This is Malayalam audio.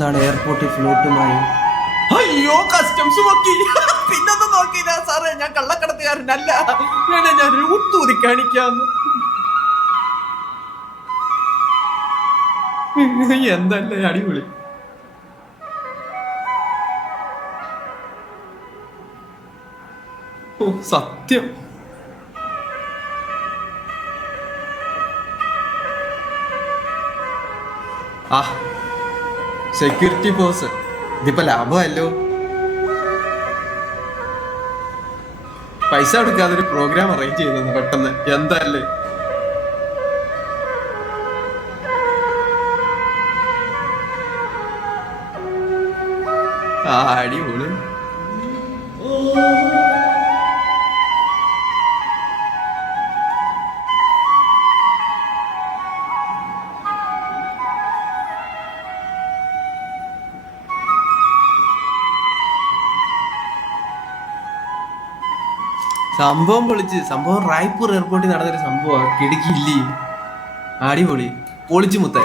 എന്താണ് എയർപോർട്ടിൽ ഫ്ലോട്ടുമായി അയ്യോ കസ്റ്റംസ് നോക്കി. പിന്നൊന്നും നോക്കിയില്ല സാറേ ഞാൻ കള്ളക്കടത്തുകാരനല്ല. ഞാൻ ഞാൻ ഊത്തൂതി കാണിക്കാന്ന്. എന്തല്ലേ അടിപൊളി. ഓ സത്യം. ആ സെക്യൂരിറ്റി ഫോഴ്സ് ഇതിപ്പോ ലാഭമല്ലോ പൈസ കൊടുക്കാതെ ഒരു പ്രോഗ്രാം അറേഞ്ച് ചെയ്തു പെട്ടെന്ന്. എന്തല്ലേ ആ അടിപൊളി. സംഭവം പൊളിച്ച് സംഭവം റായ്പൂർ എയർപോർട്ടിൽ നടന്നൊരു സംഭവം. കിടക്കില്ലേ അടിപൊളി. പൊളിച്ചു മുത്തേ